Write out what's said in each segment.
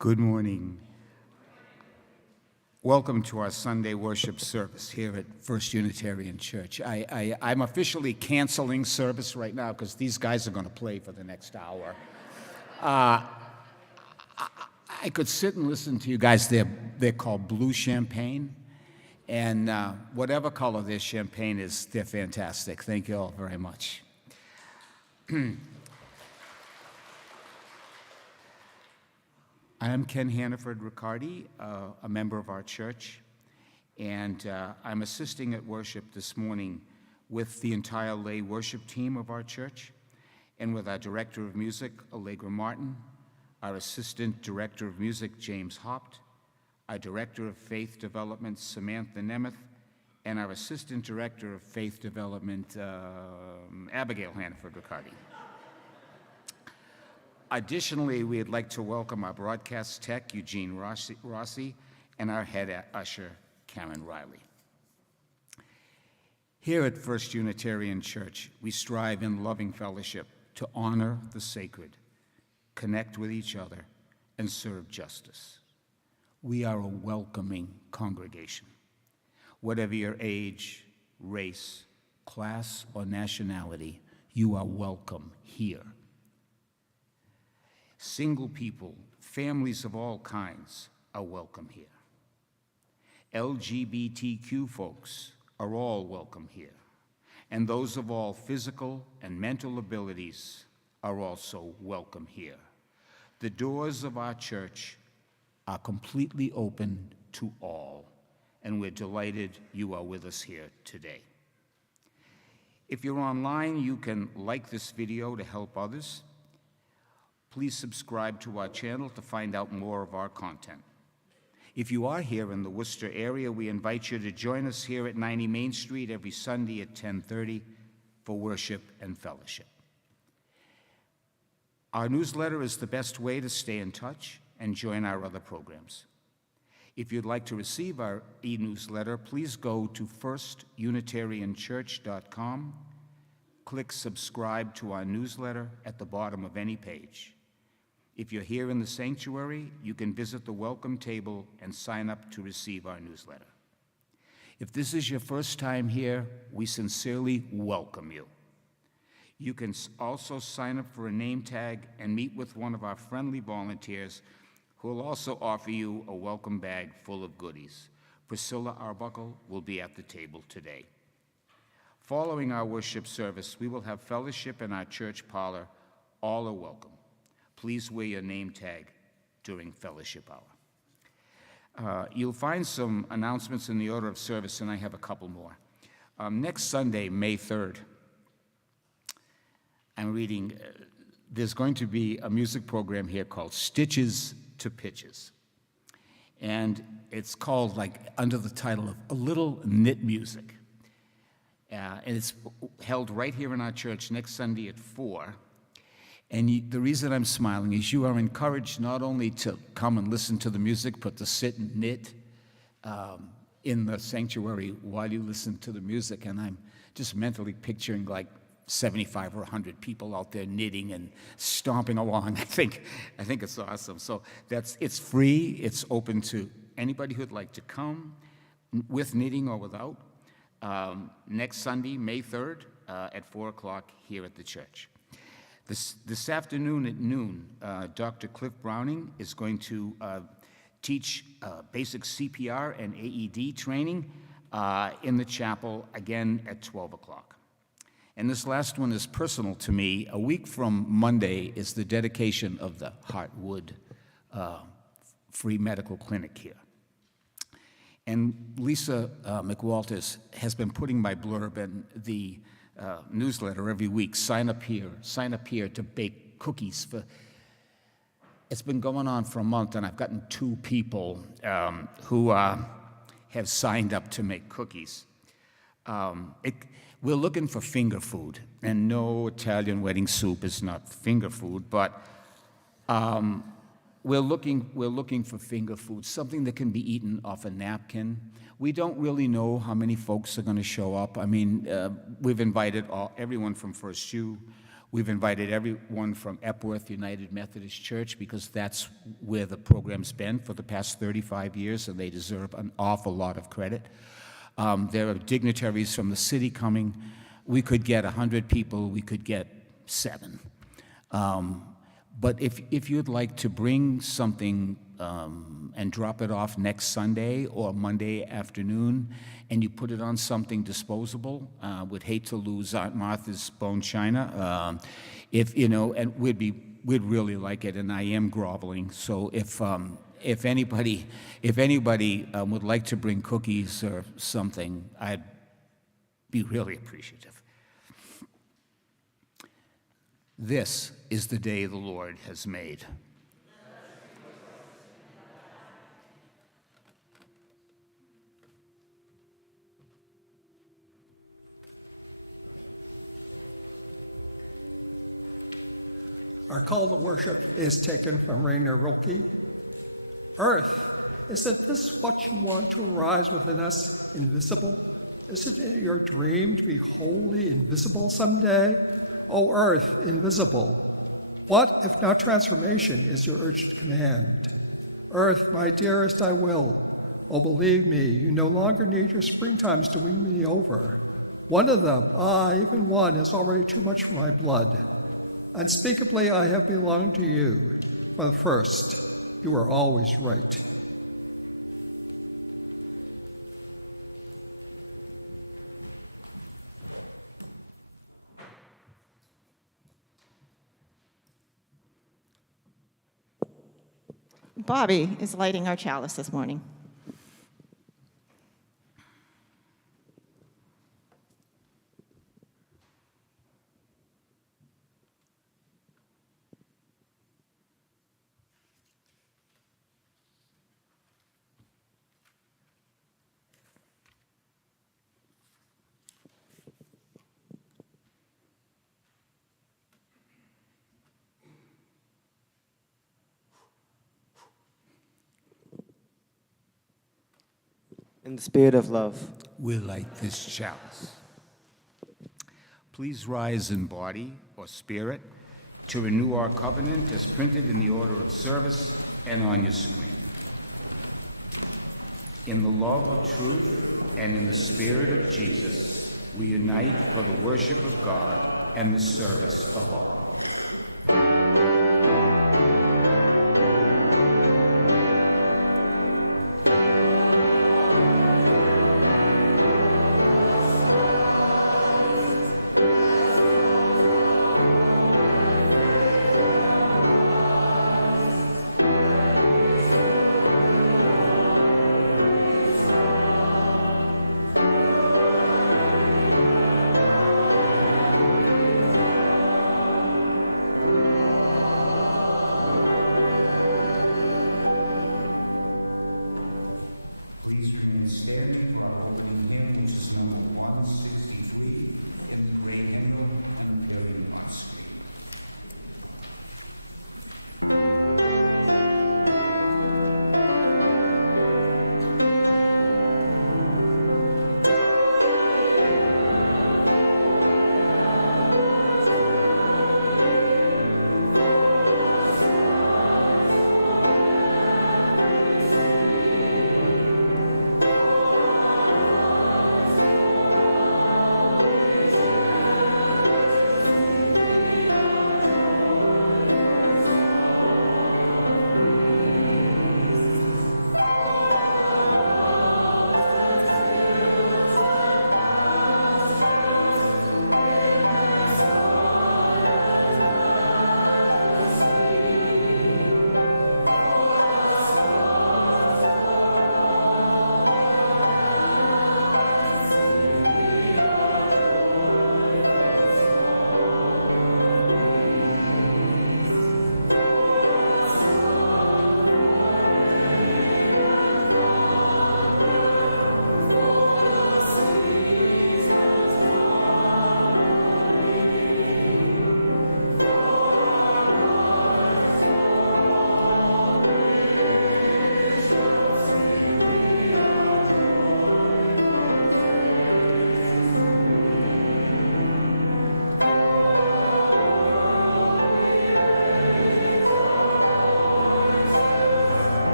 Good morning. Welcome to our Sunday worship service here at First Unitarian Church. I'm officially canceling service right now because these guys are going to play for the next hour. I could sit and listen to you guys. They're called Blue Champagne, and whatever color their champagne is, they're fantastic. Thank you all very much. I am Ken Hannaford Riccardi, a member of our church, and I'm assisting at worship this morning with the entire lay worship team of our church, and with our Director of Music, Allegra Martin, our Assistant Director of Music, James Hopt, our Director of Faith Development, Samantha Nemeth, and our Assistant Director of Faith Development, Abigail Hannaford Riccardi. Additionally, we'd like to welcome our broadcast tech, Eugene Rossi, and our head usher, Karen Riley. Here at First Unitarian Church, we strive in loving fellowship to honor the sacred, connect with each other, and serve justice. We are a welcoming congregation. Whatever your age, race, class, or nationality, you are welcome here. Single people, families of all kinds are welcome here. LGBTQ folks are all welcome here. And those of all physical and mental abilities are also welcome here. The doors of our church are completely open to all, and we're delighted you are with us here today. If you're online, you can like this video to help others. Please subscribe to our channel to find out more of our content. If you are here in the Worcester area, we invite you to join us here at 90 Main Street every Sunday at 10:30 for worship and fellowship. Our newsletter is the best way to stay in touch and join our other programs. If you'd like to receive our e-newsletter, please go to firstunitarianchurch.com, click subscribe to our newsletter at the bottom of any page. If you're here in the sanctuary, you can visit the welcome table and sign up to receive our newsletter. If this is your first time here, we sincerely welcome you. You can also sign up for a name tag and meet with one of our friendly volunteers who will also offer you a welcome bag full of goodies. Priscilla Arbuckle will be at the table today. Following our worship service, we will have fellowship in our church parlor. All are welcome. Please wear your name tag during fellowship hour. You'll find some announcements in the order of service, and I have a couple more. Next Sunday, May 3rd, I'm reading, there's going to be a music program here called Stitches to Pitches. And it's called, under the title of A Little Knit Music. And it's held right here in our church next Sunday at 4. And the reason I'm smiling is you are encouraged not only to come and listen to the music, but to sit and knit in the sanctuary while you listen to the music. And I'm just mentally picturing 75 or 100 people out there knitting and stomping along. I think it's awesome. So it's free. It's open to anybody who'd like to come with knitting or without. Next Sunday, May 3rd, at 4 o'clock here at the church. This afternoon at noon, Dr. Cliff Browning is going to teach basic CPR and AED training in the chapel, again at 12 o'clock. And this last one is personal to me. A week from Monday is the dedication of the Heartwood Free Medical Clinic here. And Lisa McWalters has been putting my blurb in the newsletter every week. Sign up here to bake cookies. It's been going on for a month, and I've gotten 2 people who have signed up to make cookies. We're looking for finger food, and no, Italian wedding soup is not finger food, but we're looking for finger food, something that can be eaten off a napkin. We don't really know how many folks are going to show up. I mean, we've invited everyone from First U. We've invited everyone from Epworth United Methodist Church because that's where the program's been for the past 35 years, and they deserve an awful lot of credit. There are dignitaries from the city coming. We could get 100 people, we could get 7. But if you'd like to bring something and drop it off next Sunday or Monday afternoon, and you put it on something disposable, would hate to lose Aunt Martha's bone china. And we'd really like it, and I am groveling. So if anybody would like to bring cookies or something, I'd be really appreciative. This is the day the Lord has made. Our call to worship is taken from Rilke. Earth, isn't this what you want to arise within us, invisible? Isn't it your dream to be wholly invisible someday? O earth, invisible, what if no transformation is your urgent command? Earth, my dearest, I will. Oh, believe me, you no longer need your springtimes to win me over. One of them, even one, is already too much for my blood. Unspeakably, I have belonged to you. From the first, you are always right. Bobby is lighting our chalice this morning. In the spirit of love, we light this chalice. Please rise in body or spirit to renew our covenant as printed in the order of service and on your screen. In the love of truth and in the spirit of Jesus, we unite and worship God and the service of all. Please remain standing for our opening hymn, which is number 163 in the great hymnal and appearing on screen.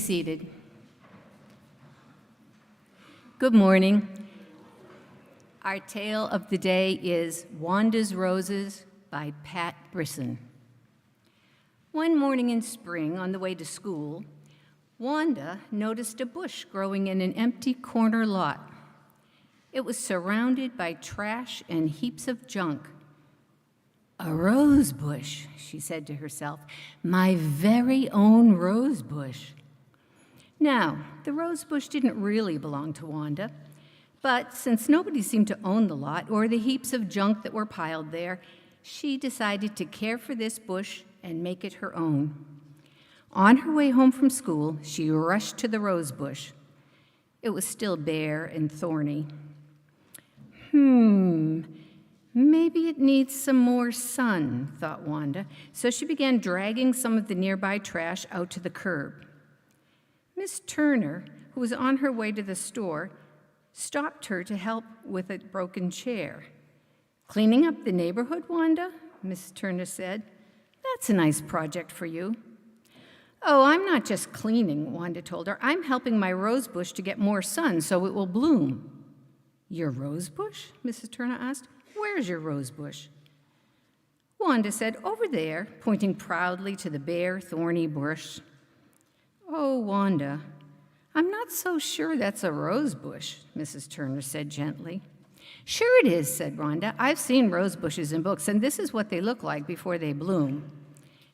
seated. Good morning. Our tale of the day is Wanda's Roses by Pat Brisson. One morning in spring, on the way to school, Wanda noticed a bush growing in an empty corner lot. It was surrounded by trash and heaps of junk. "A rose bush," she said to herself, "my very own rose bush." Now, the rose bush didn't really belong to Wanda, but since nobody seemed to own the lot or the heaps of junk that were piled there, she decided to care for this bush and make it her own. On her way home from school, she rushed to the rose bush. It was still bare and thorny. Maybe it needs some more sun, thought Wanda, so she began dragging some of the nearby trash out to the curb. Miss Turner, who was on her way to the store, stopped her to help with a broken chair. "Cleaning up the neighborhood, Wanda?" Miss Turner said. "That's a nice project for you." "Oh, I'm not just cleaning," Wanda told her. "I'm helping my rose bush to get more sun so it will bloom." "Your rose bush?" Mrs. Turner asked. "Where's your rose bush?" Wanda said, "Over there," pointing proudly to the bare, thorny bush. "Oh, Wanda, I'm not so sure that's a rose bush," Mrs. Turner said gently. "Sure it is," said Wanda. "I've seen rose bushes in books, and this is what they look like before they bloom.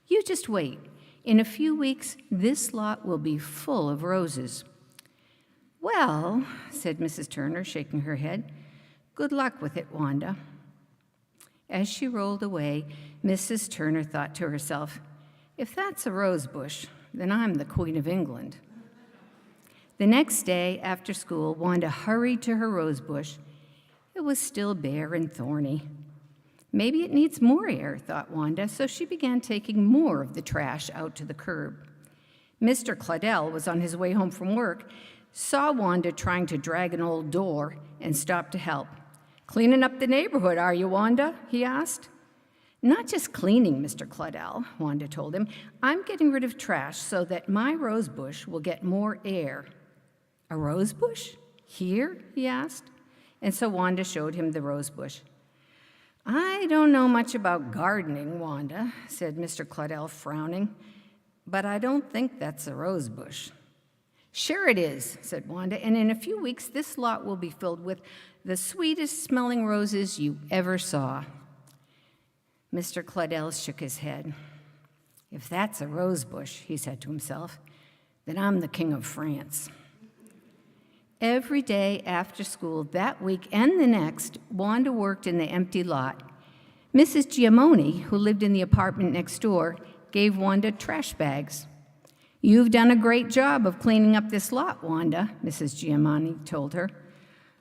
You just wait. In a few weeks, this lot will be full of roses." "Well," said Mrs. Turner, shaking her head, "good luck with it, Wanda." As she rolled away, Mrs. Turner thought to herself, "If that's a rose bush, then I'm the Queen of England." The next day, after school, Wanda hurried to her rose bush. It was still bare and thorny. Maybe it needs more air, thought Wanda, so she began taking more of the trash out to the curb. Mr. Claudel was on his way home from work, saw Wanda trying to drag an old door, and stopped to help. "Cleaning up the neighborhood, are you, Wanda?" he asked. "Not just cleaning, Mr. Claudel," Wanda told him. "I'm getting rid of trash so that my rose bush will get more air." "A rose bush? Here?" he asked. And so Wanda showed him the rose bush. "I don't know much about gardening, Wanda," said Mr. Claudel, frowning, "but I don't think that's a rose bush." "Sure it is," said Wanda, "and in a few weeks this lot will be filled with the sweetest smelling roses you ever saw." Mr. Claudel shook his head. "If that's a rose bush," he said to himself, "then I'm the King of France." Every day after school that week and the next, Wanda worked in the empty lot. Mrs. Giamoni, who lived in the apartment next door, gave Wanda trash bags. "You've done a great job of cleaning up this lot, Wanda," Mrs. Giamoni told her.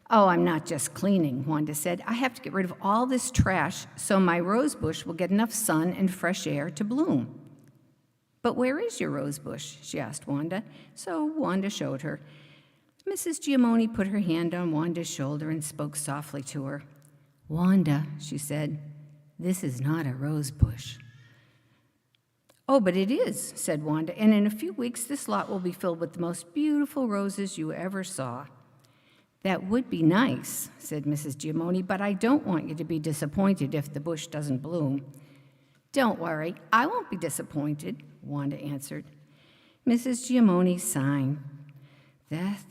"Oh, I'm not just cleaning," Wanda said. "I have to get rid of all this trash so my rose bush will get enough sun and fresh air to bloom." "But where is your rose bush?" she asked Wanda. So Wanda showed her. Mrs. Giamoni put her hand on Wanda's shoulder and spoke softly to her. "Wanda," she said, "this is not a rose bush." "Oh, but it is," said Wanda, "and in a few weeks this lot will be filled with the most beautiful roses you ever saw." "That would be nice," said Mrs. Giamoni, "but I don't want you to be disappointed if the bush doesn't bloom." "Don't worry, I won't be disappointed," Wanda answered. Mrs. Giamoni sighed.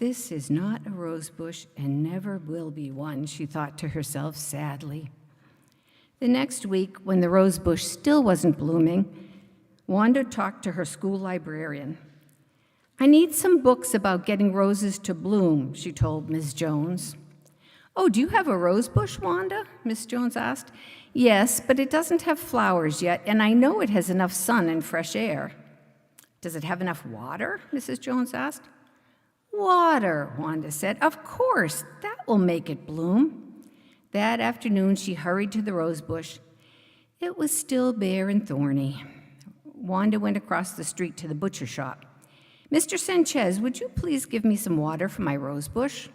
This is not a rose bush and never will be one, she thought to herself sadly. The next week, when the rose bush still wasn't blooming, Wanda talked to her school librarian. "I need some books about getting roses to bloom," she told Ms. Jones. "Oh, do you have a rose bush, Wanda?" Miss Jones asked. "Yes, but it doesn't have flowers yet, and I know it has enough sun and fresh air." "Does it have enough water?" Mrs. Jones asked. "Water," Wanda said. "Of course, that will make it bloom." That afternoon, she hurried to the rose bush. It was still bare and thorny. Wanda went across the street to the butcher shop. "Mr. Sanchez, would you please give me some water for my rose bush?"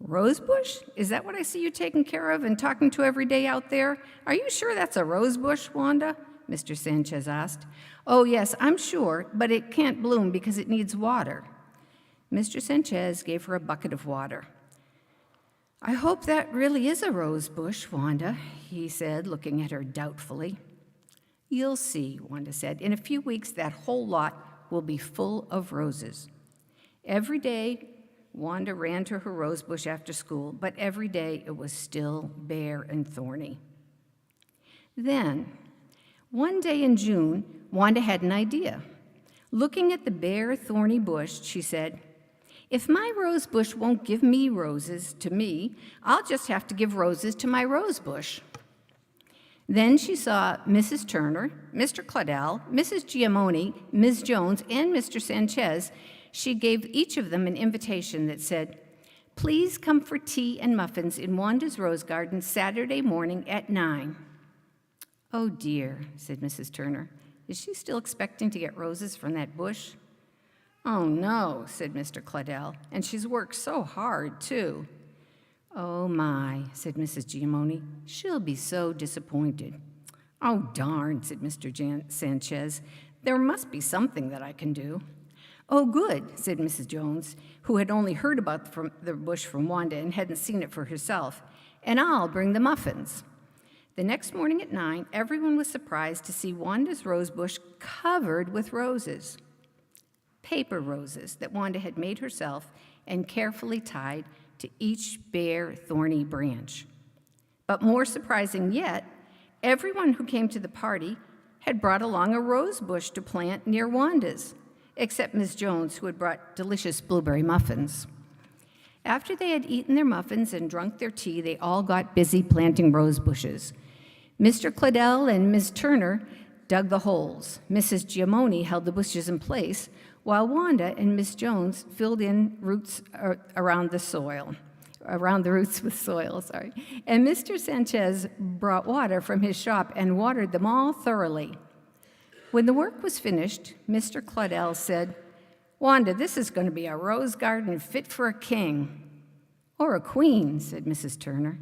"Rose bush? Is that what I see you taking care of and talking to every day out there? Are you sure that's a rose bush, Wanda?" Mr. Sanchez asked. "Oh, yes, I'm sure, but it can't bloom because it needs water." Mr. Sanchez gave her a bucket of water. "I hope that really is a rose bush, Wanda," he said, looking at her doubtfully. "You'll see," Wanda said. "In a few weeks, that whole lot will be full of roses." Every day, Wanda ran to her rose bush after school, but every day it was still bare and thorny. Then, one day in June, Wanda had an idea. Looking at the bare, thorny bush, she said, "If my rose bush won't give me roses to me, I'll just have to give roses to my rose bush." Then she saw Mrs. Turner, Mr. Claudel, Mrs. Giamoni, Ms. Jones, and Mr. Sanchez. She gave each of them an invitation that said, "Please come for tea and muffins in Wanda's rose garden Saturday morning at 9. "Oh dear," said Mrs. Turner. "Is she still expecting to get roses from that bush?" "Oh no," said Mr. Claudel, "and she's worked so hard too." "Oh my," said Mrs. Giamoni, "she'll be so disappointed." "Oh darn," said Mr. Sanchez, "there must be something that I can do." "Oh, good," said Mrs. Jones, who had only heard about the bush from Wanda and hadn't seen it for herself, "and I'll bring the muffins." The next morning at 9, everyone was surprised to see Wanda's rose bush covered with roses. Paper roses that Wanda had made herself and carefully tied to each bare, thorny branch. But more surprising yet, everyone who came to the party had brought along a rose bush to plant near Wanda's, except Ms. Jones, who had brought delicious blueberry muffins. After they had eaten their muffins and drunk their tea, they all got busy planting rose bushes. Mr. Claudel and Ms. Turner dug the holes. Mrs. Giamoni held the bushes in place, while Wanda and Ms. Jones filled in roots around the roots with soil, And Mr. Sanchez brought water from his shop and watered them all thoroughly. When the work was finished, Mr. Claudel said, "Wanda, this is going to be a rose garden fit for a king." "Or a queen," said Mrs. Turner.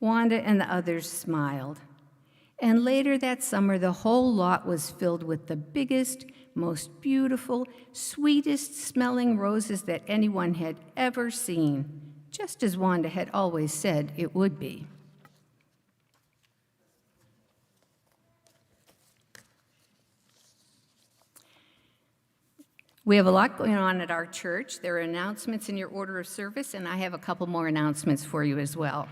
Wanda and the others smiled. And later that summer, the whole lot was filled with the biggest, most beautiful, sweetest smelling roses that anyone had ever seen, just as Wanda had always said it would be. We have a lot going on at our church. There are announcements in your order of service, and I have a couple more announcements for you as well.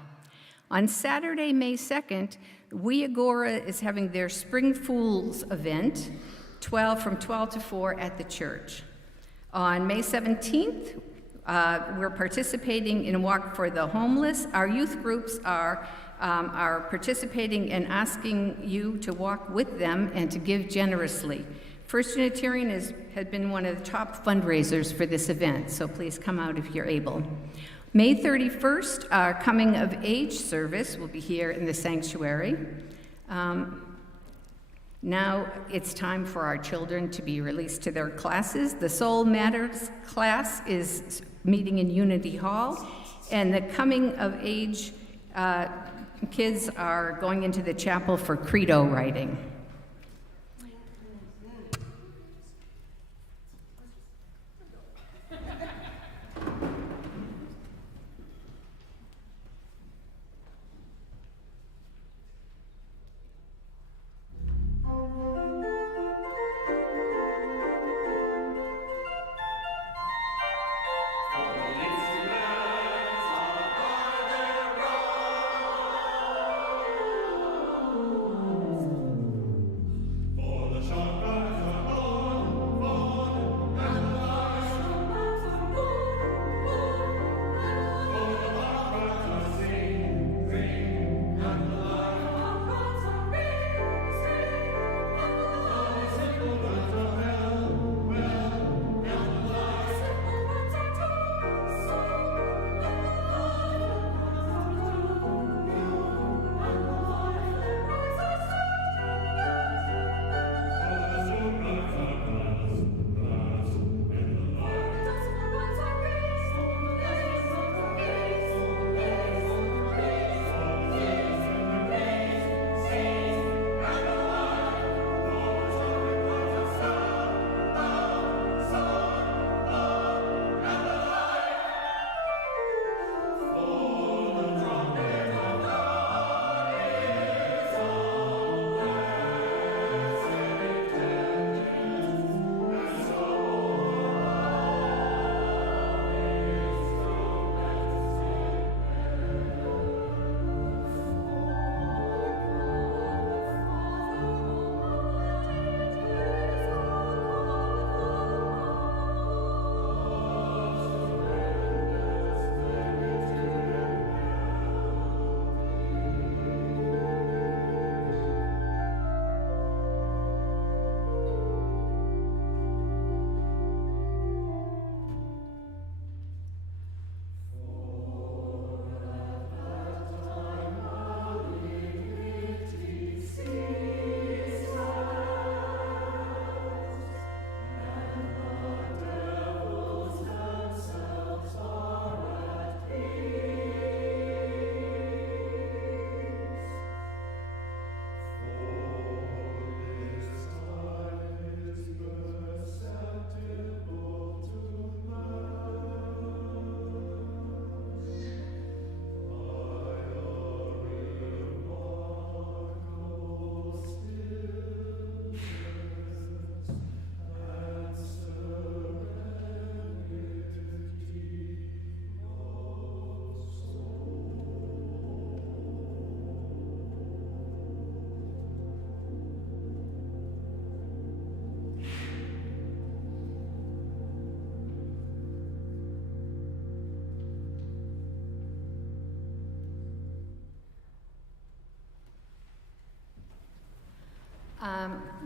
On Saturday, May 2nd, We Agora is having their Spring Fools event, from 12 to 4 at the church. On May 17th, we're participating in a Walk for the Homeless. Our youth groups are participating and asking you to walk with them and to give generously. First Unitarian has been one of the top fundraisers for this event, so please come out if you're able. May 31st, our Coming of Age service will be here in the sanctuary. Now it's time for our children to be released to their classes. The Soul Matters class is meeting in Unity Hall, and the Coming of Age kids are going into the chapel for credo writing.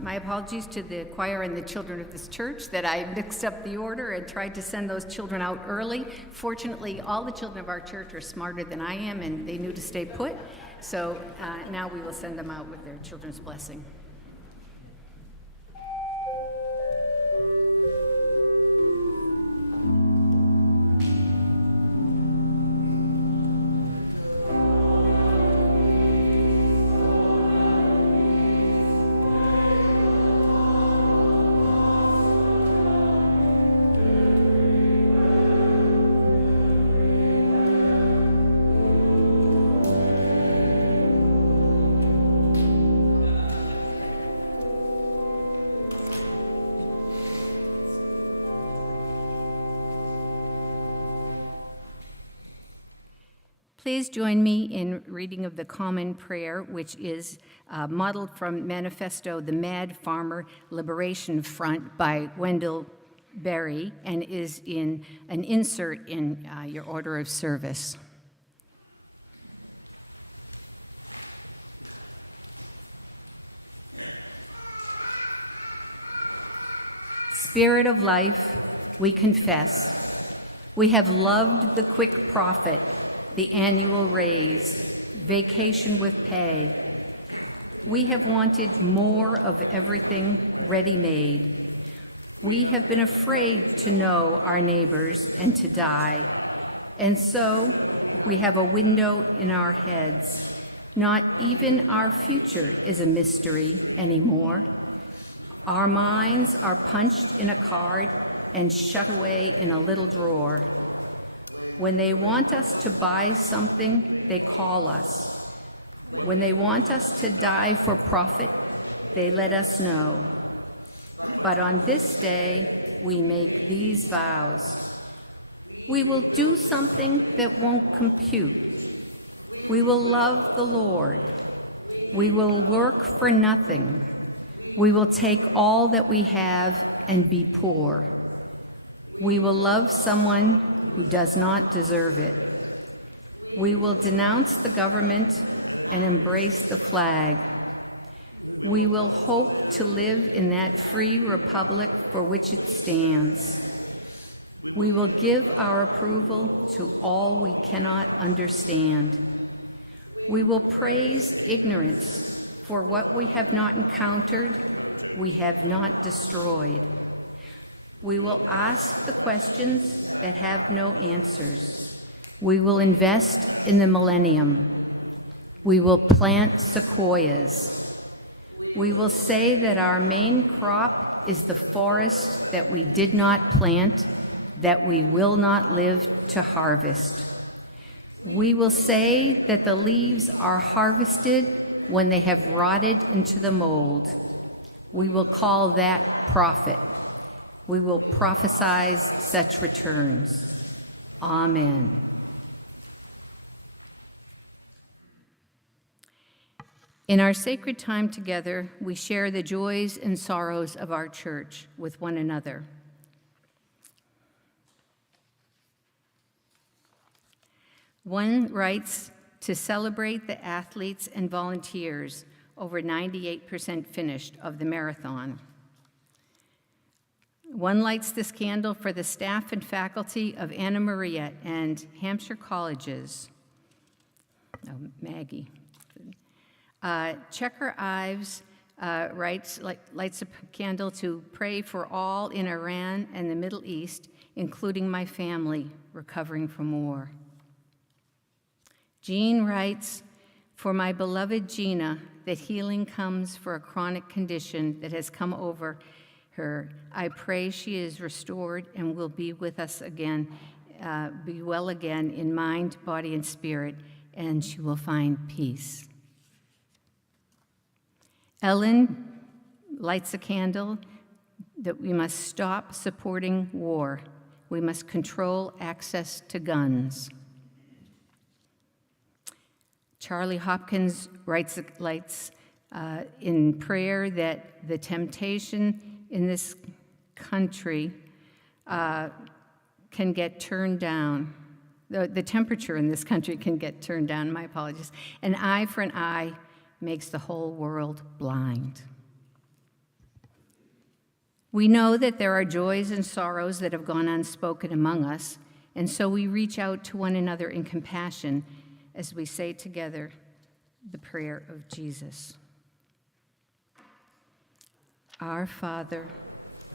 My apologies to the choir and the children of this church that I mixed up the order and tried to send those children out early. Fortunately, all the children of our church are smarter than I am, and they knew to stay put. So now we will send them out with their children's blessing. Please join me in reading of the Common Prayer, which is modeled from Manifesto, the Mad Farmer Liberation Front by Wendell Berry, and is in an insert in your order of service. Spirit of life, we confess, we have loved the quick profit, the annual raise, vacation with pay. We have wanted more of everything ready-made. We have been afraid to know our neighbors and to die. And so we have a window in our heads. Not even our future is a mystery anymore. Our minds are punched in a card and shut away in a little drawer. When they want us to buy something, they call us. When they want us to die for profit, they let us know. But on this day, we make these vows. We will do something that won't compute. We will love the Lord. We will work for nothing. We will take all that we have and be poor. We will love someone who does not deserve it. We will denounce the government and embrace the flag. We will hope to live in that free republic for which it stands. We will give our approval to all we cannot understand. We will praise ignorance for what we have not encountered, we have not destroyed. We will ask the questions that have no answers. We will invest in the millennium. We will plant sequoias. We will say that our main crop is the forest that we did not plant, that we will not live to harvest. We will say that the leaves are harvested when they have rotted into the mold. We will call that profit. We will prophesize such returns. Amen. In our sacred time together, we share the joys and sorrows of our church with one another. One writes to celebrate the athletes and volunteers, over 98% finished, of the marathon. One lights this candle for the staff and faculty of Anna Maria and Hampshire Colleges. Oh, Maggie. Checker Ives lights a candle to pray for all in Iran and the Middle East, including my family recovering from war. Jean writes, for my beloved Gina, that healing comes for a chronic condition that has come over her. I pray she is restored and will be with us again, be well again in mind, body, and spirit, and she will find peace. Ellen lights a candle that we must stop supporting war. We must control access to guns. Charlie Hopkins lights in prayer that the temptation in this country can get turned down. The temperature in this country can get turned down, my apologies. An eye for an eye makes the whole world blind. We know that there are joys and sorrows that have gone unspoken among us, and so we reach out to one another in compassion as we say together the prayer of Jesus. Our Father,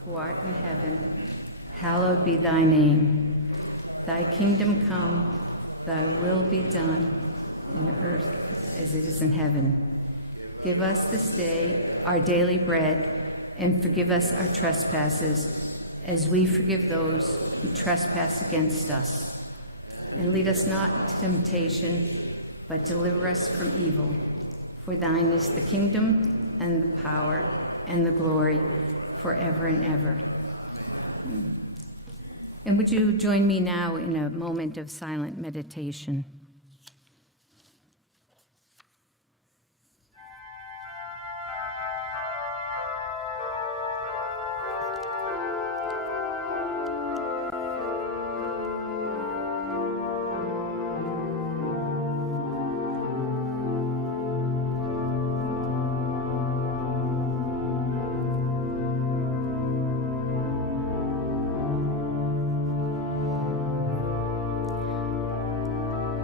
who art in heaven, hallowed be thy name. Thy kingdom come, thy will be done, on earth as it is in heaven. Give us this day our daily bread, and forgive us our trespasses, as we forgive those who trespass against us. And lead us not into temptation, but deliver us from evil. For thine is the kingdom, and the power, and the glory, forever and ever. And would you join me now in a moment of silent meditation?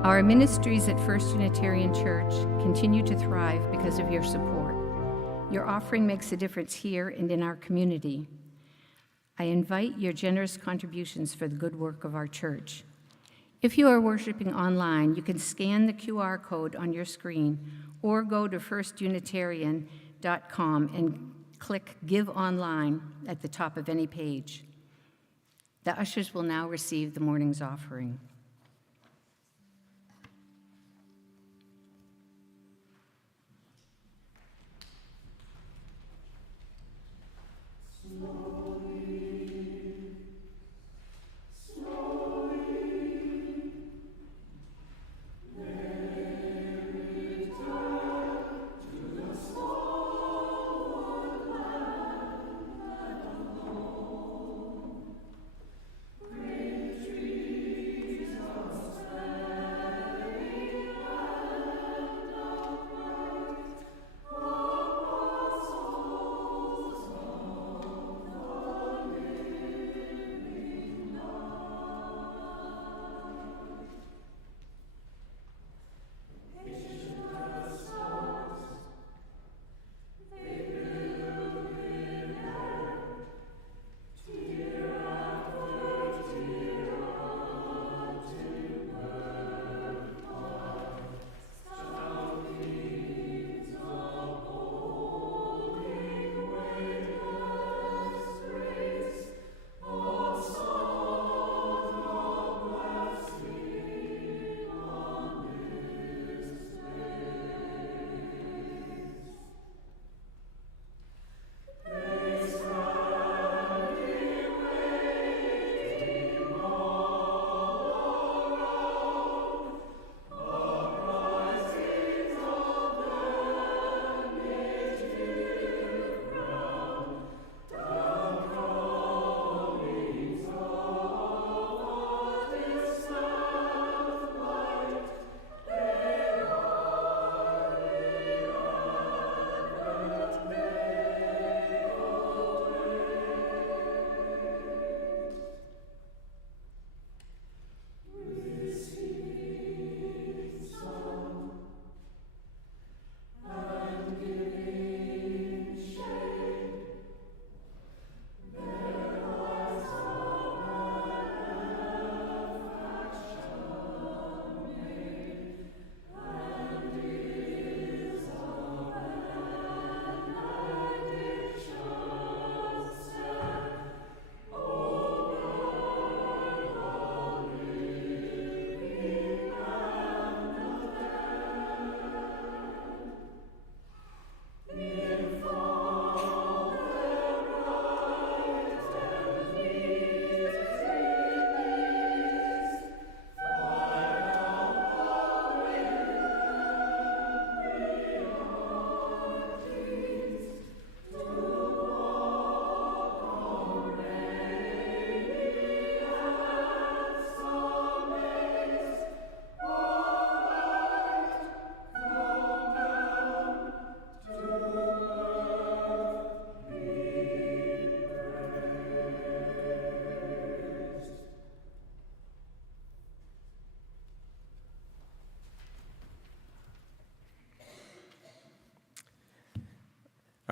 Our ministries at First Unitarian Church continue to thrive because of your support. Your offering makes a difference here and in our community. I invite your generous contributions for the good work of our church. If you are worshiping online, you can scan the QR code on your screen or go to firstunitarian.com and click Give Online at the top of any page. The ushers will now receive the morning's offering.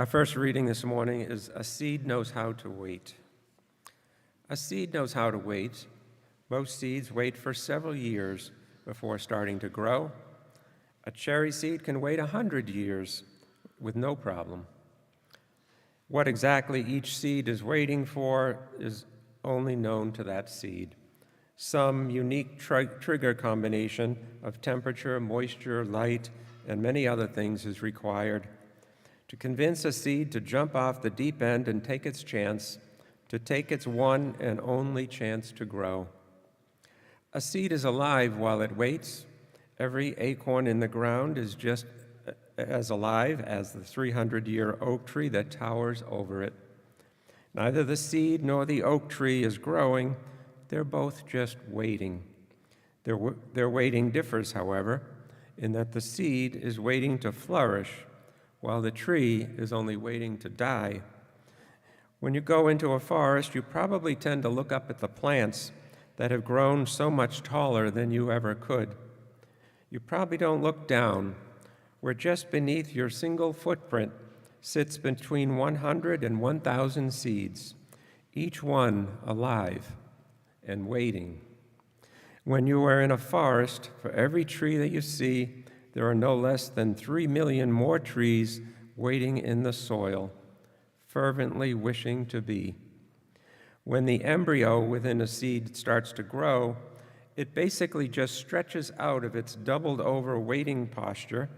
Our first reading this morning is A Seed Knows How to Wait. A seed knows how to wait. Most seeds wait for several years before starting to grow. A cherry seed can wait 100 years with no problem. What exactly each seed is waiting for is only known to that seed. Some unique trigger combination of temperature, moisture, light, and many other things is required to convince a seed to jump off the deep end and take its chance, to take its one and only chance to grow. A seed is alive while it waits. Every acorn in the ground is just as alive as the 300-year oak tree that towers over it. Neither the seed nor the oak tree is growing. They're both just waiting. Their waiting differs, however, in that the seed is waiting to flourish, while the tree is only waiting to die. When you go into a forest, you probably tend to look up at the plants that have grown so much taller than you ever could. You probably don't look down, where just beneath your single footprint sits between 100 and 1,000 seeds, each one alive and waiting. When you are in a forest, for every tree that you see, there are no less than 3 million more trees waiting in the soil, fervently wishing to be. When the embryo within a seed starts to grow, it basically just stretches out of its doubled over waiting posture,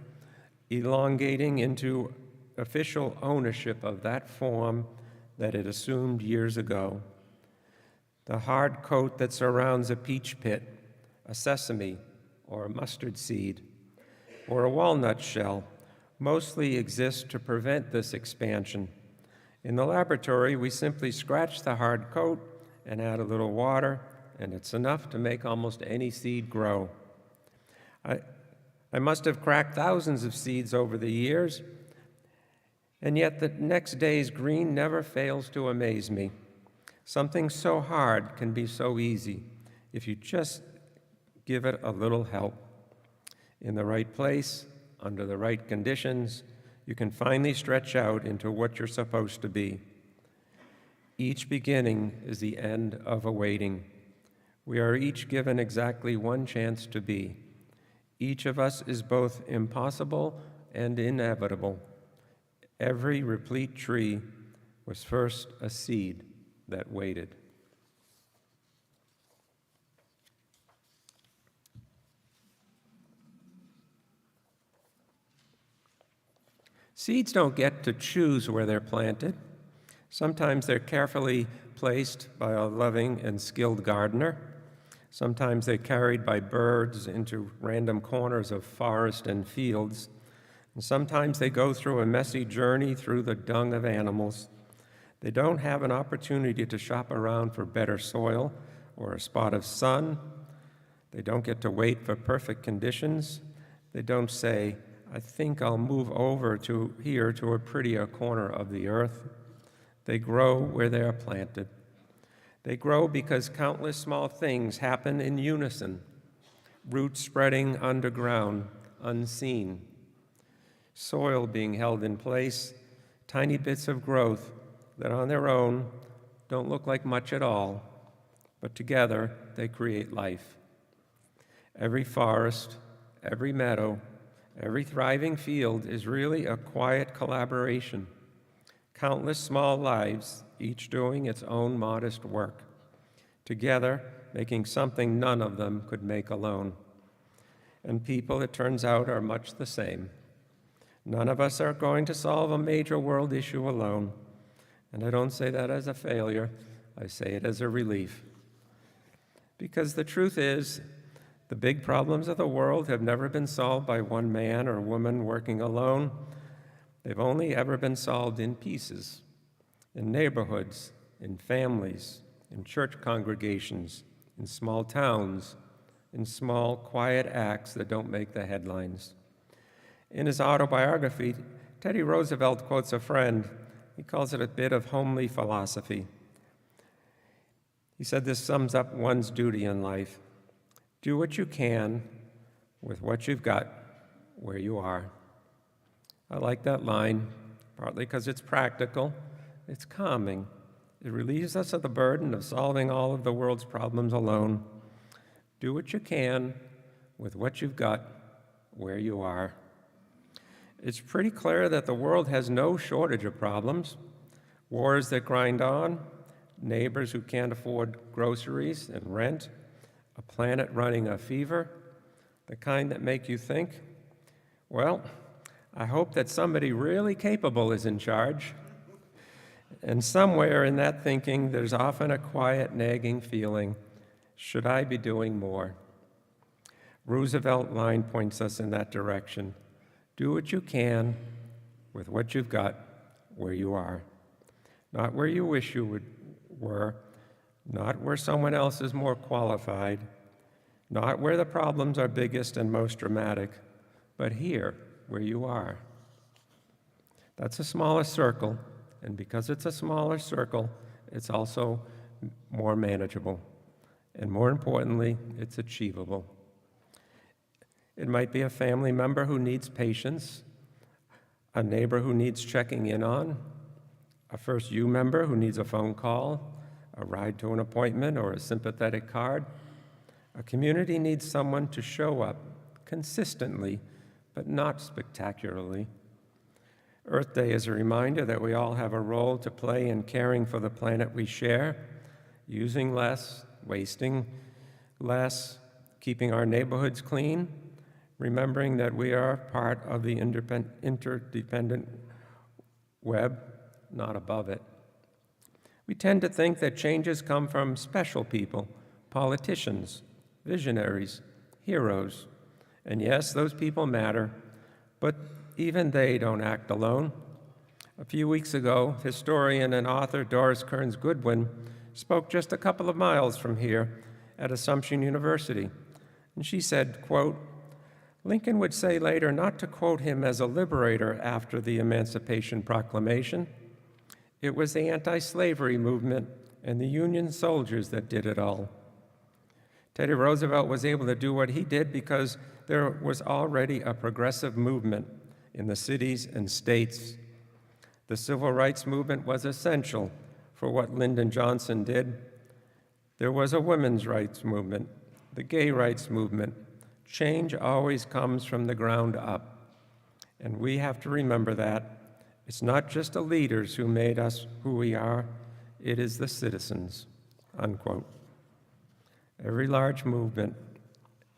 elongating into official ownership of that form that it assumed years ago. The hard coat that surrounds a peach pit, a sesame or a mustard seed, or a walnut shell mostly exists to prevent this expansion. In the laboratory, we simply scratch the hard coat and add a little water, and it's enough to make almost any seed grow. I must have cracked thousands of seeds over the years, and yet the next day's green never fails to amaze me. Something so hard can be so easy if you just give it a little help. In the right place, under the right conditions, you can finally stretch out into what you're supposed to be. Each beginning is the end of a waiting. We are each given exactly one chance to be. Each of us is both impossible and inevitable. Every replete tree was first a seed that waited. Seeds don't get to choose where they're planted. Sometimes they're carefully placed by a loving and skilled gardener. Sometimes they're carried by birds into random corners of forest and fields. And sometimes they go through a messy journey through the dung of animals. They don't have an opportunity to shop around for better soil or a spot of sun. They don't get to wait for perfect conditions. They don't say, I think I'll move over to here to a prettier corner of the earth. They grow where they are planted. They grow because countless small things happen in unison, roots spreading underground, unseen, soil being held in place, tiny bits of growth that on their own don't look like much at all, but together they create life. Every forest, every meadow, every thriving field is really a quiet collaboration. Countless small lives, each doing its own modest work, together making something none of them could make alone. And people, it turns out, are much the same. None of us are going to solve a major world issue alone. And I don't say that as a failure, I say it as a relief. Because the truth is, the big problems of the world have never been solved by one man or woman working alone. They've only ever been solved in pieces, in neighborhoods, in families, in church congregations, in small towns, in small, quiet acts that don't make the headlines. In his autobiography, Teddy Roosevelt quotes a friend. He calls it a bit of homely philosophy. He said this sums up one's duty in life. Do what you can with what you've got where you are. I like that line. partly because it's practical, it's calming. It relieves us of the burden of solving all of the world's problems alone. Do what you can with what you've got where you are. It's pretty clear that the world has no shortage of problems. Wars that grind on, neighbors who can't afford groceries and rent, a planet running a fever, the kind that make you think, well, I hope that somebody really capable is in charge. And somewhere in that thinking, there's often a quiet, nagging feeling, should I be doing more? Roosevelt line points us in that direction. Do what you can with what you've got where you are. Not where you wish you were, not where someone else is more qualified, not where the problems are biggest and most dramatic, but here, where you are. That's a smaller circle, and because it's a smaller circle, it's also more manageable. And more importantly, it's achievable. It might be a family member who needs patience, a neighbor who needs checking in on, a First U member who needs a phone call, a ride to an appointment, or a sympathetic card. A community needs someone to show up consistently, but not spectacularly. Earth Day is a reminder that we all have a role to play in caring for the planet we share, using less, wasting less, keeping our neighborhoods clean, remembering that we are part of the interdependent web, not above it. We tend to think that changes come from special people, politicians, visionaries, heroes. And yes, those people matter, but even they don't act alone. A few weeks ago, historian and author Doris Kearns Goodwin spoke just a couple of miles from here at Assumption University. And she said, quote, Lincoln would say later not to quote him as a liberator after the Emancipation Proclamation. It was the anti-slavery movement and the Union soldiers that did it all. Teddy Roosevelt was able to do what he did because there was already a progressive movement in the cities and states. The civil rights movement was essential for what Lyndon Johnson did. There was a women's rights movement, the gay rights movement. Change always comes from the ground up. And we have to remember that. It's not just the leaders who made us who we are, it is the citizens, unquote. Every large movement,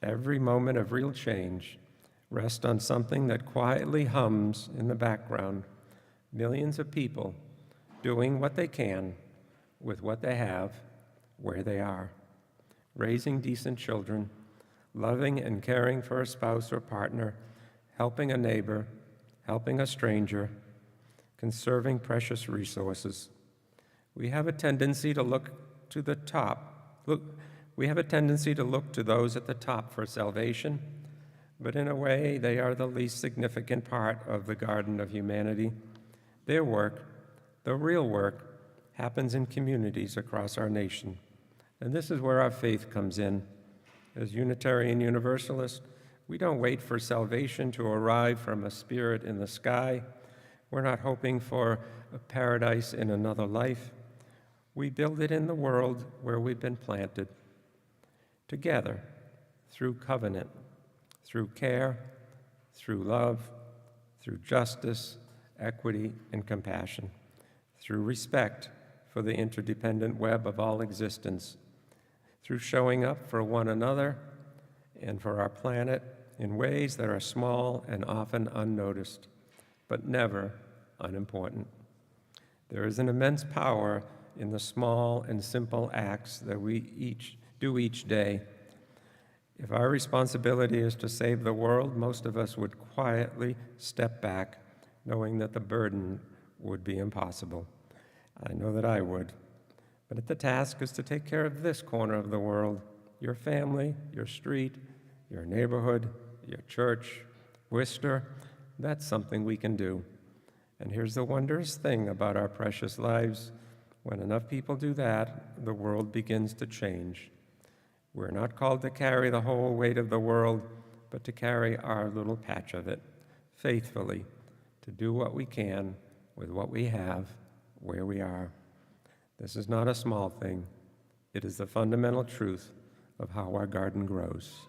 every moment of real change rests on something that quietly hums in the background. Millions of people doing what they can with what they have, where they are. Raising decent children, loving and caring for a spouse or partner, helping a neighbor, helping a stranger, conserving precious resources. We have a tendency to look to the top. We have a tendency to look to those at the top for salvation, but in a way, they are the least significant part of the garden of humanity. Their work, the real work, happens in communities across our nation. And this is where our faith comes in. As Unitarian Universalists, we don't wait for salvation to arrive from a spirit in the sky. We're not hoping for a paradise in another life. We build it in the world where we've been planted. Together, through covenant, through care, through love, through justice, equity, and compassion, through respect for the interdependent web of all existence, through showing up for one another and for our planet in ways that are small and often unnoticed, but never unimportant. There is an immense power in the small and simple acts that we each do each day. If our responsibility is to save the world, most of us would quietly step back, knowing that the burden would be impossible. I know that I would. But the task is to take care of this corner of the world, your family, your street, your neighborhood, your church, Worcester. That's something we can do. And here's the wondrous thing about our precious lives. When enough people do that, the world begins to change. We're not called to carry the whole weight of the world, but to carry our little patch of it, faithfully, to do what we can with what we have, where we are. This is not a small thing. It is the fundamental truth of how our garden grows.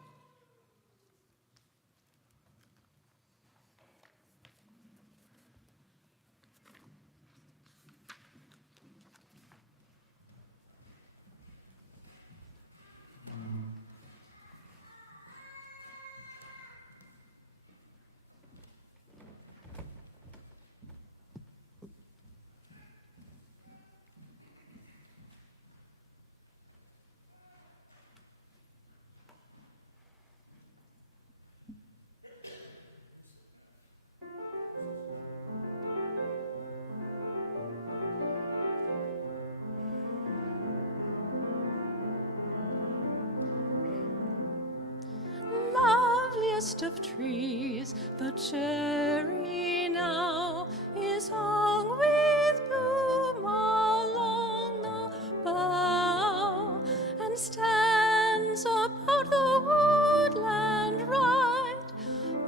Loveliest of trees, the cherry now is hung with bloom along the bough, and stands about the woodland right,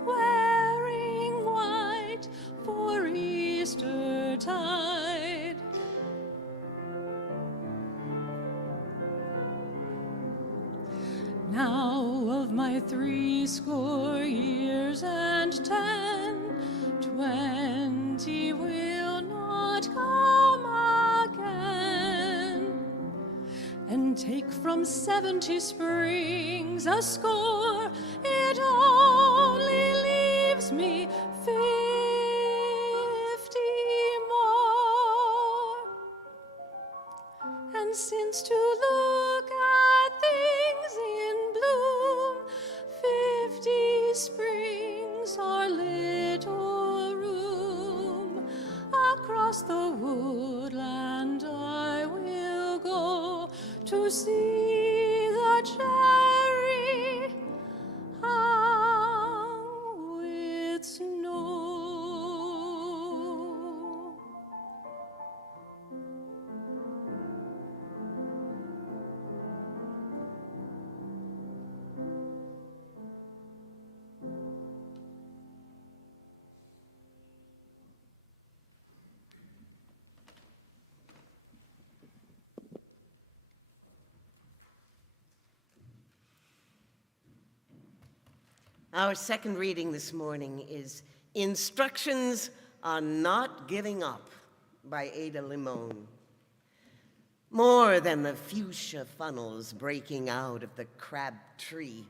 wearing white for Eastertide. Now of my 80 years and 10, 20 will not come again, and take from 70 springs a score, it only leaves me 50 more. And since to look at things in bloom, 50 springs are little room. Across the woodland I will go to see the cherry hung with snow. Our second reading this morning is Instructions on Not Giving Up by Ada Limon. More than the fuchsia funnels breaking out of the crab tree,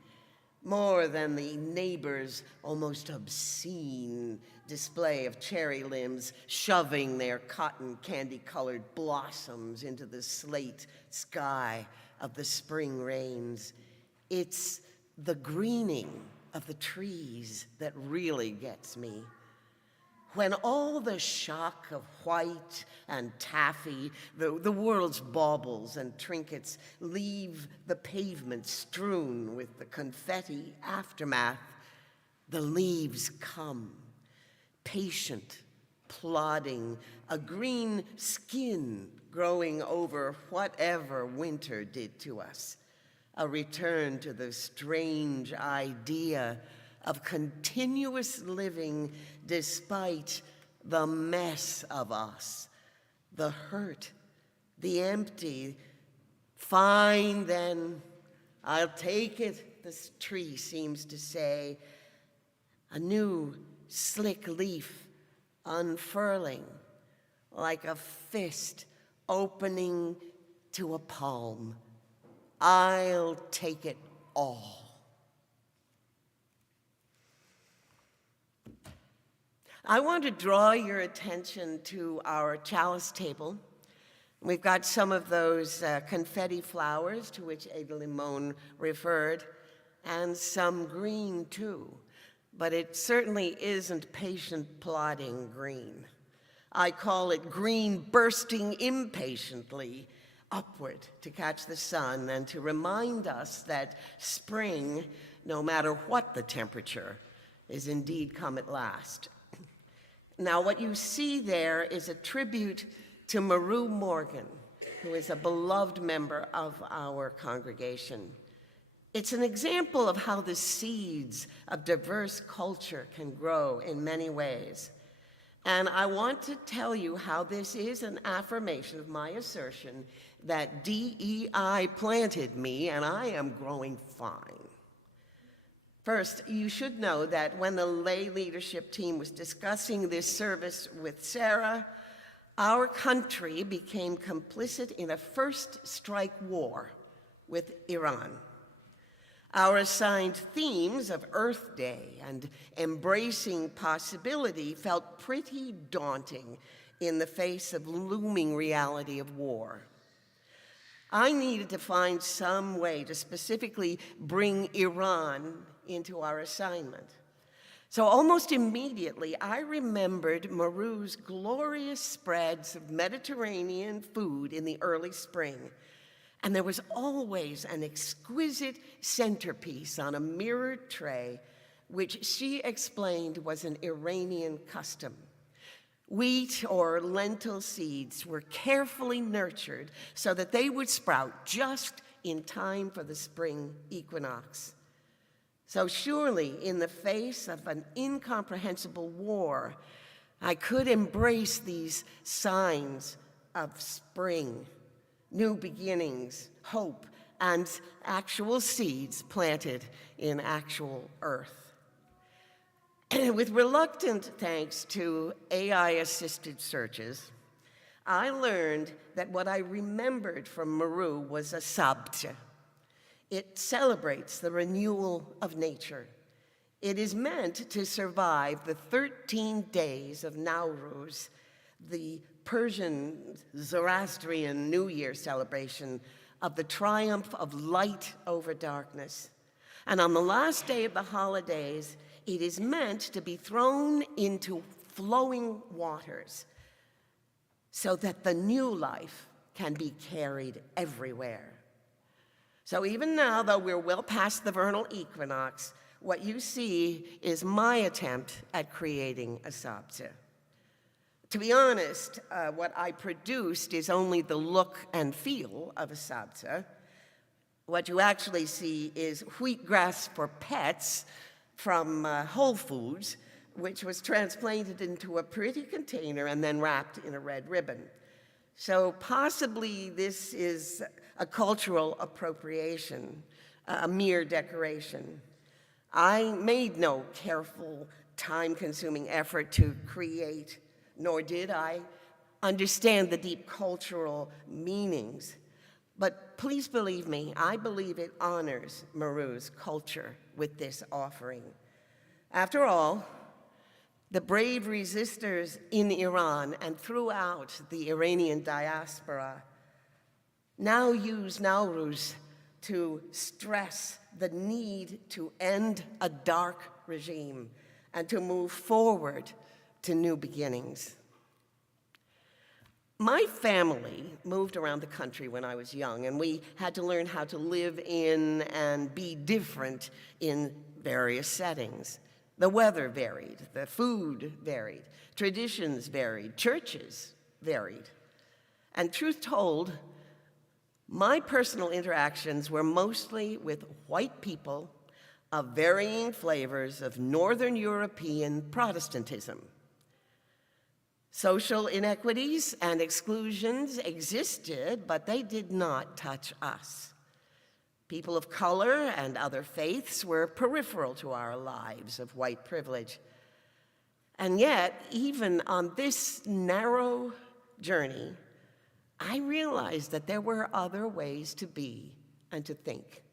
more than the neighbor's almost obscene display of cherry limbs shoving their cotton candy-colored blossoms into the slate sky of the spring rains, it's the greening of the trees that really gets me. When all the shock of white and taffy, the world's baubles and trinkets, leave the pavement strewn with the confetti aftermath, the leaves come, patient, plodding, a green skin growing over whatever winter did to us. A return to the strange idea of continuous living despite the mess of us, the hurt, the empty. Fine then, I'll take it, this tree seems to say, a new slick leaf unfurling like a fist opening to a palm. I'll take it all. I want to draw your attention to our chalice table. We've got some of those confetti flowers to which Ada Limon referred, and some green too, but it certainly isn't patient plodding green. I call it green bursting impatiently upward to catch the sun and to remind us that spring, no matter what the temperature, is indeed come at last. Now, what you see there is a tribute to Maru Morgan, who is a beloved member of our congregation. It's an example of how the seeds of diverse culture can grow in many ways. And I want to tell you how this is an affirmation of my assertion that DEI planted me and I am growing fine. First, you should know that when the lay leadership team was discussing this service with Sarah, our country became complicit in a first strike war with Iran. Our assigned themes of Earth Day and embracing possibility felt pretty daunting in the face of looming reality of war. I needed to find some way to specifically bring Iran into our assignment. So almost immediately, I remembered Maru's glorious spreads of Mediterranean food in the early spring. And there was always an exquisite centerpiece on a mirrored tray, which she explained was an Iranian custom. Wheat or lentil seeds were carefully nurtured so that they would sprout just in time for the spring equinox. So surely, in the face of an incomprehensible war, I could embrace these signs of spring, new beginnings, hope, and actual seeds planted in actual earth. With reluctant thanks to AI-assisted searches, I learned that what I remembered from Maru was a sabte. It celebrates the renewal of nature. It is meant to survive the 13 days of Nowruz, the Persian Zoroastrian New Year celebration of the triumph of light over darkness. And on the last day of the holidays, it is meant to be thrown into flowing waters so that the new life can be carried everywhere. So even now, though we're well past the vernal equinox, what you see is my attempt at creating a sabte. To be honest, what I produced is only the look and feel of a sabte. What you actually see is wheatgrass for pets from Whole Foods, which was transplanted into a pretty container and then wrapped in a red ribbon. So possibly this is a cultural appropriation, a mere decoration. I made no careful, time-consuming effort to create, nor did I understand the deep cultural meanings. But please believe me, I believe it honors Maru's culture with this offering. After all, the brave resistors in Iran and throughout the Iranian diaspora now use Nowruz to stress the need to end a dark regime and to move forward to new beginnings. My family moved around the country when I was young, and we had to learn how to live in and be different in various settings. The weather varied, the food varied, traditions varied, churches varied. And truth told, my personal interactions were mostly with white people of varying flavors of Northern European Protestantism. Social inequities and exclusions existed, but they did not touch us. People of color and other faiths were peripheral to our lives of white privilege. And yet, even on this narrow journey, I realized that there were other ways to be and to think.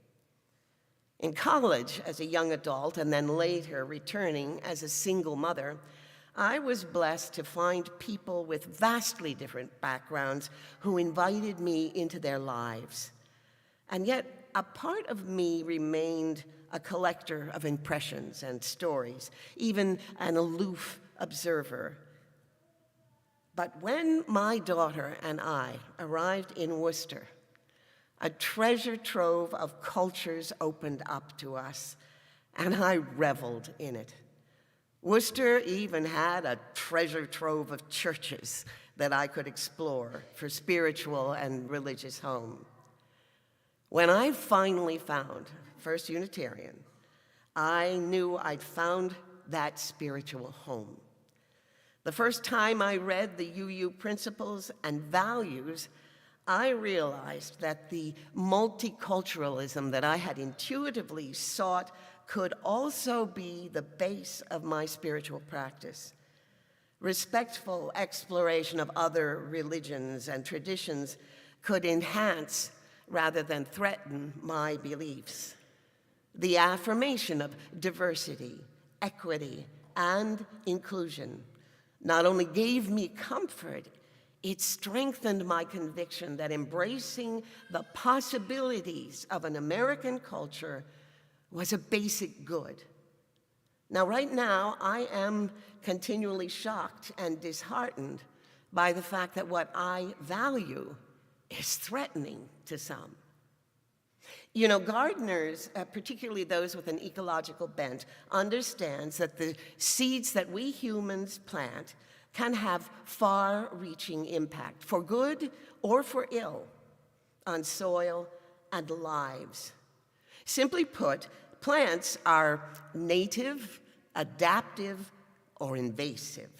In college, as a young adult, and then later returning as a single mother, I was blessed to find people with vastly different backgrounds who invited me into their lives. And yet, a part of me remained a collector of impressions and stories, even an aloof observer. But when my daughter and I arrived in Worcester, a treasure trove of cultures opened up to us, and I reveled in it. Worcester even had a treasure trove of churches that I could explore for spiritual and religious home. When I finally found First Unitarian, I knew I'd found that spiritual home. The first time I read the UU Principles and Values, I realized that the multiculturalism that I had intuitively sought could also be the base of my spiritual practice. Respectful exploration of other religions and traditions could enhance rather than threaten my beliefs. The affirmation of diversity, equity, and inclusion not only gave me comfort, it strengthened my conviction that embracing the possibilities of an American culture was a basic good. Now, right now, I am continually shocked and disheartened by the fact that what I value is threatening to some. You know, gardeners, particularly those with an ecological bent, understands that the seeds that we humans plant can have far-reaching impact, for good or for ill, on soil and lives. Simply put, plants are native, adaptive, or invasive.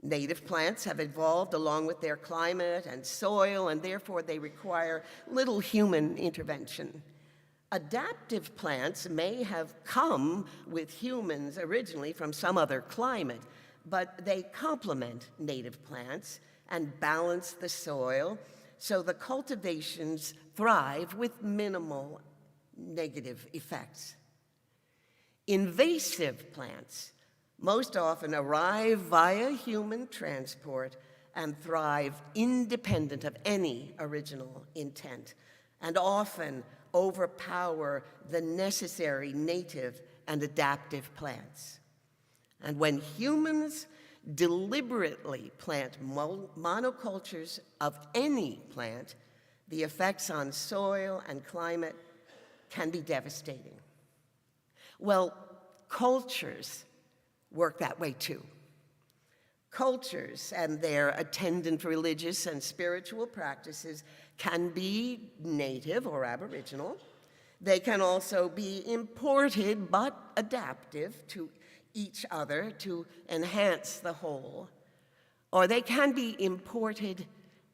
Native plants have evolved along with their climate and soil, and therefore they require little human intervention. Adaptive plants may have come with humans originally from some other climate, but they complement native plants and balance the soil, so the cultivations thrive with minimal negative effects. Invasive plants most often arrive via human transport and thrive independent of any original intent, and often overpower the necessary native and adaptive plants. And when humans deliberately plant monocultures of any plant, the effects on soil and climate can be devastating. Well, cultures work that way too. Cultures and their attendant religious and spiritual practices can be native or aboriginal. They can also be imported but adaptive to each other to enhance the whole. Or they can be imported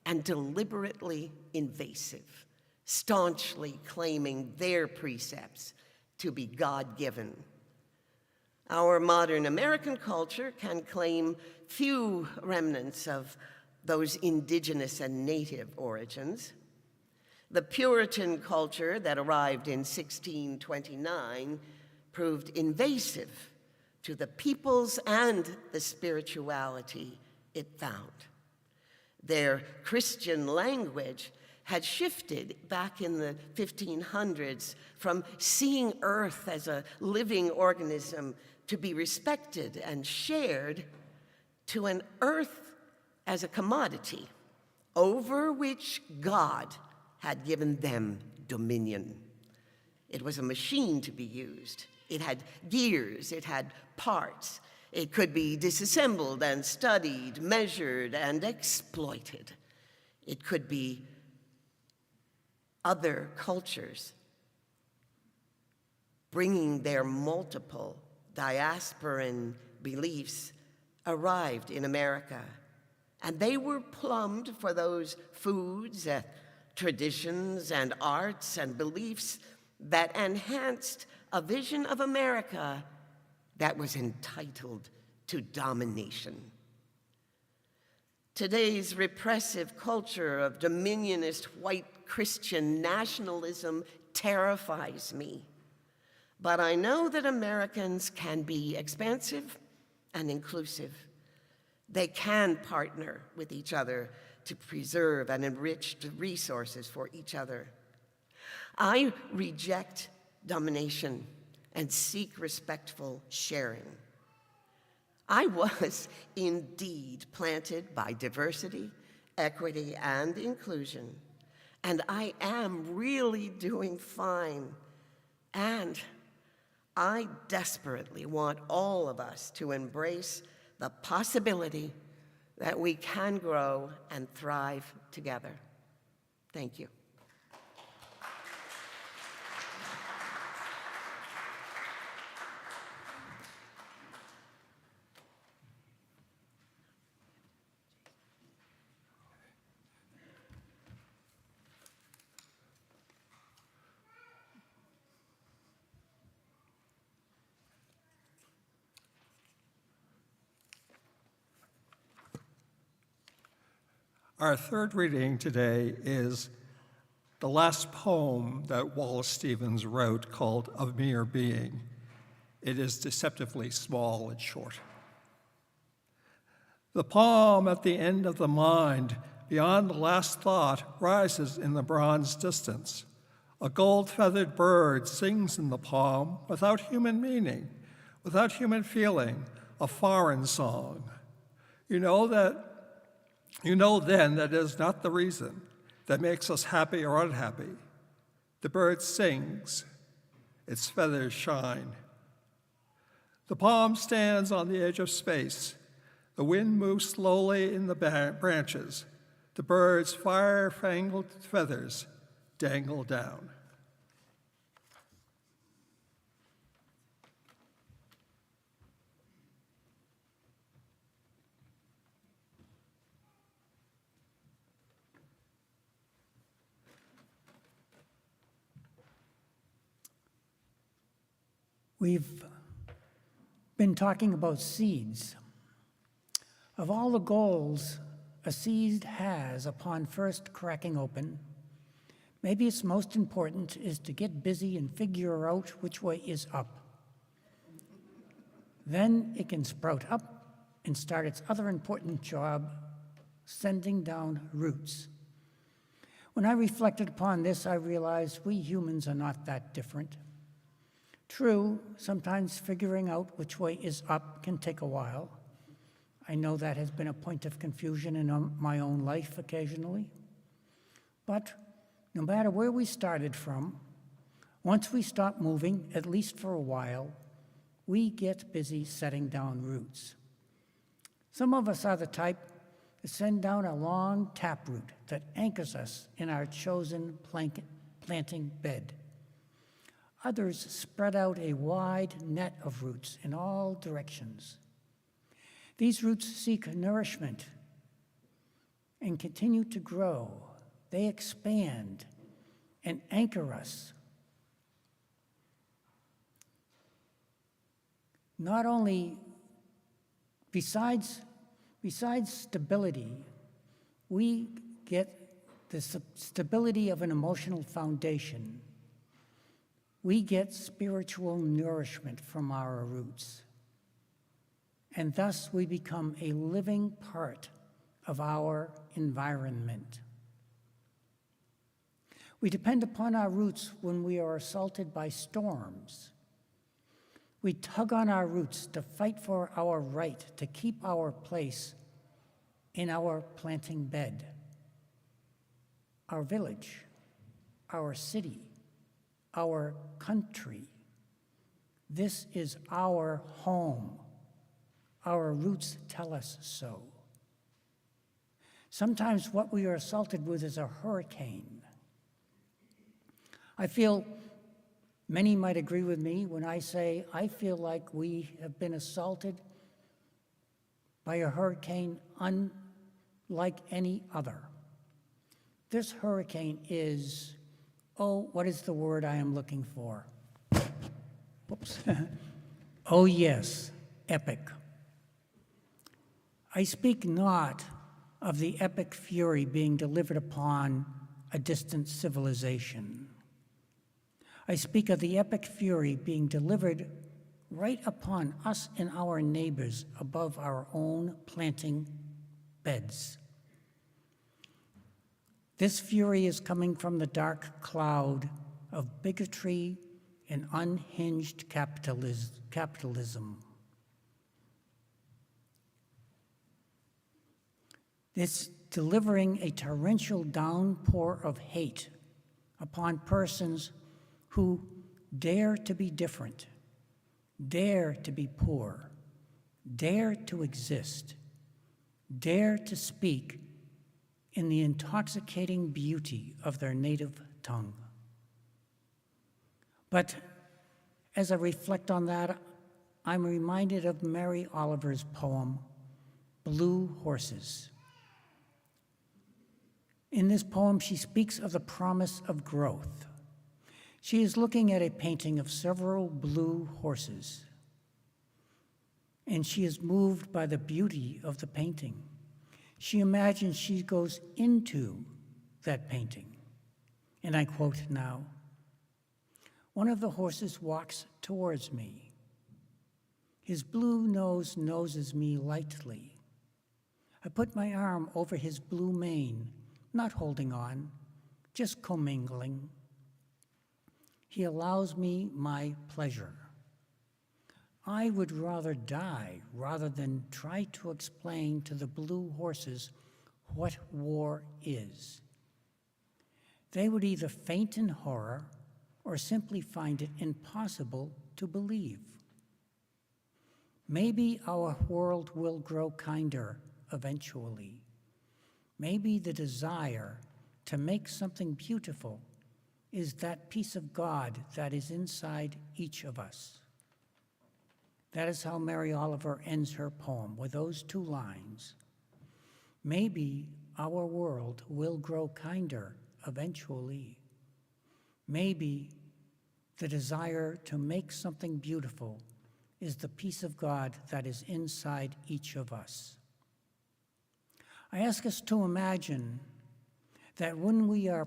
and deliberately invasive, staunchly claiming their precepts to be God-given. Our modern American culture can claim few remnants of those indigenous and native origins. The Puritan culture that arrived in 1629 proved invasive to the peoples and the spirituality it found. Their Christian language had shifted back in the 1500s from seeing Earth as a living organism to be respected and shared to an Earth as a commodity over which God had given them dominion. It was a machine to be used. It had gears, it had parts. It could be disassembled and studied, measured, and exploited. It could be other cultures bringing their multiple diasporan beliefs arrived in America, and they were plumbed for those foods, traditions, and arts and beliefs that enhanced a vision of America that was entitled to domination. Today's repressive culture of dominionist white Christian nationalism terrifies me. But I know that Americans can be expansive and inclusive. They can partner with each other to preserve and enrich the resources for each other. I reject domination and seek respectful sharing. I was indeed planted by diversity, equity, and inclusion, and I am really doing fine. And I desperately want all of us to embrace the possibility that we can grow and thrive together. Thank you. Our third reading today is the last poem that Wallace Stevens wrote called Of Mere Being. It is deceptively small and short. The palm at the end of the mind, beyond the last thought, rises in the bronze distance. A gold-feathered bird sings in the palm without human meaning, without human feeling, a foreign song. You know then that it is not the reason that makes us happy or unhappy. The bird sings, its feathers shine. The palm stands on the edge of space. The wind moves slowly in the branches. The bird's fire-fangled feathers dangle down. We've been talking about seeds. Of all the goals a seed has upon first cracking open, maybe its most important is to get busy and figure out which way is up. Then it can sprout up and start its other important job, sending down roots. When I reflected upon this, I realized we humans are not that different. True, sometimes figuring out which way is up can take a while. I know that has been a point of confusion in my own life occasionally. But no matter where we started from, once we stop moving, at least for a while, we get busy setting down roots. Some of us are the type to send down a long taproot that anchors us in our chosen planting bed. Others spread out a wide net of roots in all directions. These roots seek nourishment and continue to grow. They expand and anchor us. Not only, besides stability, we get the stability of an emotional foundation. We get spiritual nourishment from our roots. And thus we become a living part of our environment. We depend upon our roots when we are assaulted by storms. We tug on our roots to fight for our right to keep our place in our planting bed. Our village, our city, our country. This is our home. Our roots tell us so. Sometimes what we are assaulted with is a hurricane. I feel many might agree with me when I say I feel like we have been assaulted by a hurricane unlike any other. This hurricane is, what is the word I am looking for? Whoops. Oh yes, epic. I speak not of the epic fury being delivered upon a distant civilization. I speak of the epic fury being delivered right upon us and our neighbors above our own planting beds. This fury is coming from the dark cloud of bigotry and unhinged capitalism. It's delivering a torrential downpour of hate upon persons who dare to be different, dare to be poor, dare to exist, dare to speak in the intoxicating beauty of their native tongue. But as I reflect on that, I'm reminded of Mary Oliver's poem, Blue Horses. In this poem, she speaks of the promise of growth. She is looking at a painting of several blue horses, and she is moved by the beauty of the painting. She imagines she goes into that painting. And I quote now, "One of the horses walks towards me. His blue nose noses me lightly. I put my arm over his blue mane, not holding on, just commingling. He allows me my pleasure. I would rather die rather than try to explain to the blue horses what war is. They would either faint in horror or simply find it impossible to believe. Maybe our world will grow kinder eventually. Maybe the desire to make something beautiful is that piece of God that is inside each of us." That is how Mary Oliver ends her poem, with those two lines. Maybe our world will grow kinder eventually. Maybe the desire to make something beautiful is the peace of God that is inside each of us. I ask us to imagine that when we are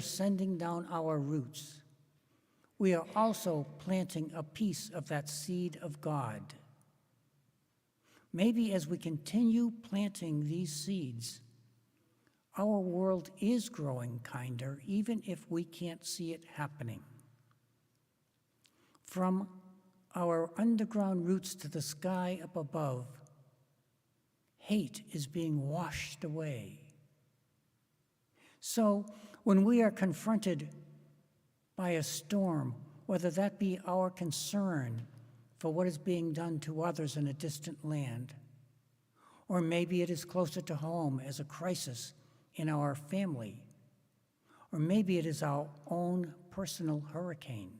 sending down our roots, we are also planting a piece of that seed of God. Maybe as we continue planting these seeds, our world is growing kinder, even if we can't see it happening. From our underground roots to the sky up above, hate is being washed away. So when we are confronted by a storm, whether that be our concern for what is being done to others in a distant land, or maybe it is closer to home as a crisis in our family, or maybe it is our own personal hurricane,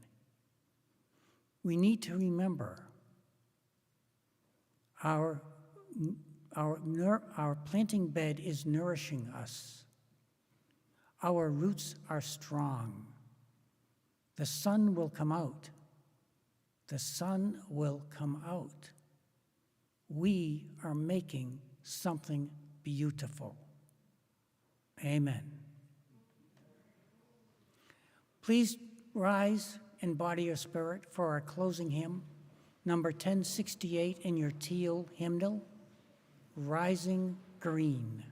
we need to remember our planting bed is nourishing us. Our roots are strong. The sun will come out. The sun will come out. We are making something beautiful. Amen. Please rise and body your spirit for our closing hymn, number 1068 in your teal hymnal, Rising Green.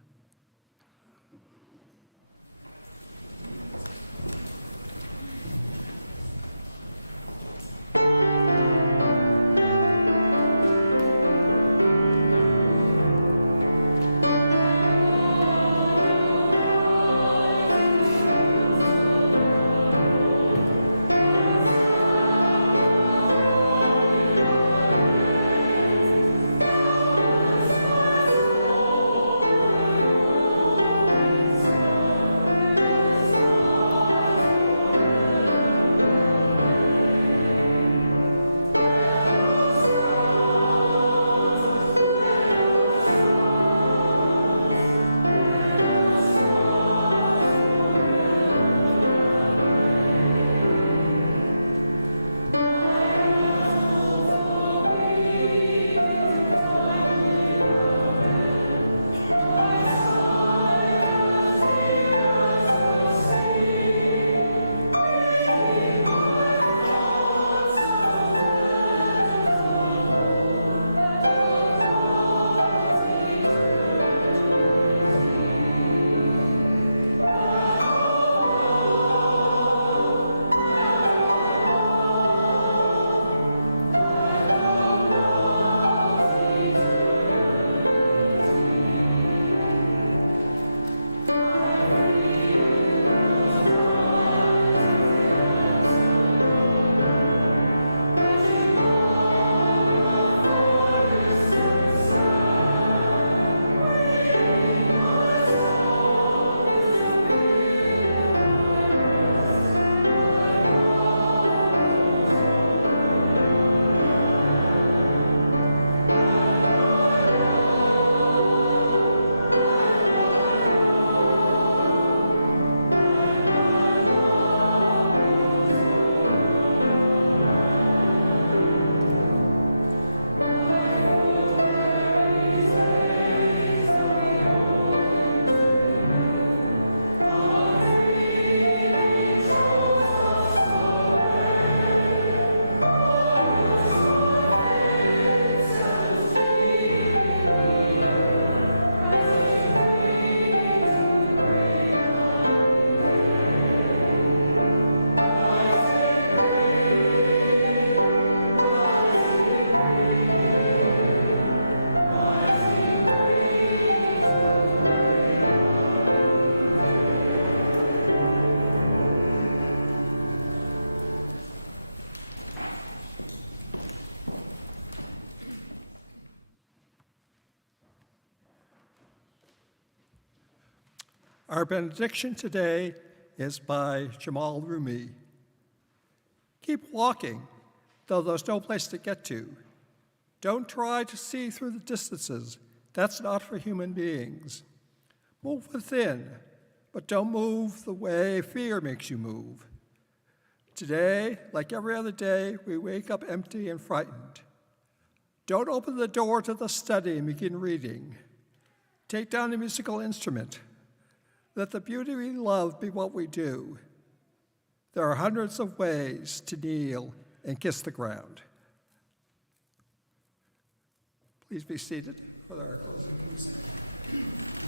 Our benediction today is by Jamal Rumi. Keep walking, though there's no place to get to. Don't try to see through the distances. That's not for human beings. Move within, but don't move the way fear makes you move. Today, like every other day, we wake up empty and frightened. Don't open the door to the study and begin reading. Take down a musical instrument. Let the beauty we love be what we do. There are hundreds of ways to kneel and kiss the ground. Please be seated for our closing music.